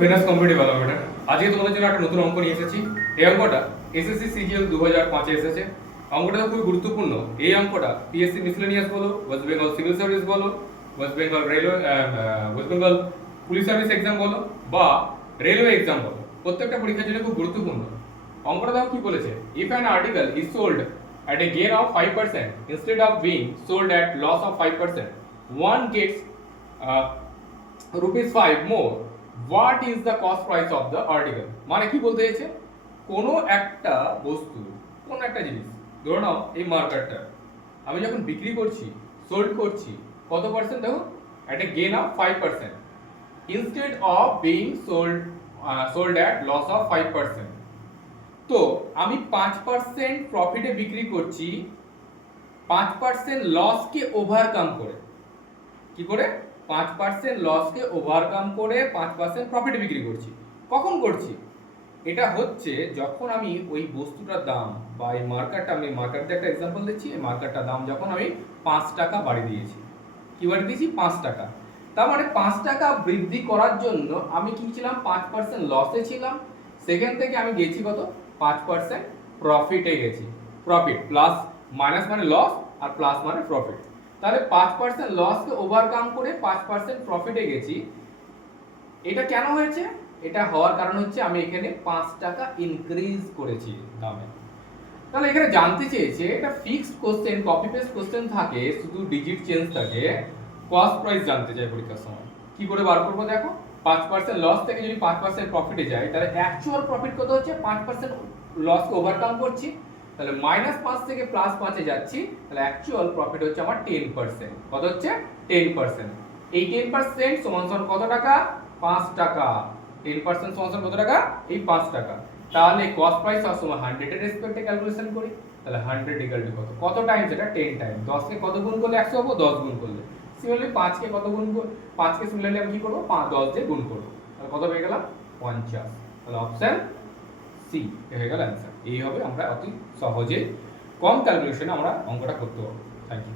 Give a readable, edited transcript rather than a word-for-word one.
Venous competitive development আজকে তোমাদের জন্য একটা নতুন অঙ্ক নিয়ে এসেছি। এই অঙ্কটা এসএসসি সিজিএল 2005 এ এসেছে। অঙ্কটা খুবই গুরুত্বপূর্ণ। এই অঙ্কটা পিএসসি মিসলেনিয়াস বলো, ওয়েস্ট বেঙ্গল সিভিল সার্ভিস বলো, West Bengal railway West Bengal police service exam বলো বা রেলওয়ে এক্সাম বলো, প্রত্যেকটা পরীক্ষার জন্য খুব গুরুত্বপূর্ণ। অঙ্কটা দেখো কি বলেছে, if an article is sold at a gain of 5% instead of being sold at loss of 5%, one gets rupees 5 more. What is the cost price of the article? মানে কি বলতে চাইছে, কোনো একটা বস্তু, কোন একটা জিনিস, ধরে নাও এই মার্কারটা আমি যখন বিক্রি করছি, সোল্ড করছি, কত পার্সেন্ট দেখো, at a gain of 5% instead of being sold at loss of 5%. তো আমি 5% প্রফিটে বিক্রি করছি, 5% লসকে ওভারকাম করে। কি করে? 5% লসকে ওভারকাম করে 5% প্রফিটে বিক্রি করছি। কখন করছি? এটা হচ্ছে যখন আমি ওই বস্তুটার দাম বা এই মার্কারটা, আমি মার্কার দিয়ে একটা এক্সাম্পল দিচ্ছি, এই মার্কারটার দাম যখন আমি 5 টাকা বাড়িয়ে দিয়েছি। কি বাড়িয়ে দিয়েছি? 5 টাকা। তার মানে 5 টাকা বৃদ্ধি করার জন্য আমি কি ছিলাম? 5% লসে ছিলাম। সেখান থেকে আমি গেছি কত? 5% প্রফিটে গেছি। প্রফিট প্লাস মাইনাস মানে লস, আর প্লাস মানে প্রফিট। তাহলে 5% লসকে ওভারকাম করে 5% প্রফিটে গেছি। এটা কেন হয়েছে? এটা হওয়ার কারণ হচ্ছে আমি এখানে 5 টাকা ইনক্রিজ করেছি দামে। তাহলে এখানে জানতে চেয়েছে, এটা fixed question, copy paste question থাকে, শুধু ডিজিট চেঞ্জ থাকে। কস্ট প্রাইস জানতে চাই পরীক্ষার সময়। কি করে বার করব দেখো, 5% লস থেকে যদি 5% প্রফিটে যায়, তাহলে অ্যাকচুয়াল প্রফিট কত হচ্ছে? 5% লসকে ওভারকাম করছি, তাহলে -5 থেকে +5 এ যাচ্ছি, তাহলে অ্যাকচুয়াল প্রফিট হচ্ছে আমার 10%। কত হচ্ছে? 10%। এই 10% সমান কত টাকা? 5 টাকা। 10% সমান কত টাকা? এই 5 টাকা। তাহলে কস্ট প্রাইস সবসময় 100 এর রেসপেক্টে ক্যালকুলেশন করি। তাহলে 100 ইকুয়াল টু কত? কত টাইমস? এটা 10 টাইম। 10 কে কত গুণ করলে 100 হবে? 10 গুণ করলে। সিমিলারলি 5 কে কত গুণ 5 কে সিমিলারলি আমি কি করব? 10 দিয়ে গুণ করব। তাহলে কত পেয়ে গেলাম? 50। তাহলে অপশন সি হয়ে গেল অ্যানসার। এই হবে, আমরা অতি সহজে কম ক্যালকুলেশনে আমরা অঙ্কটা করতে পারবো। Thank you.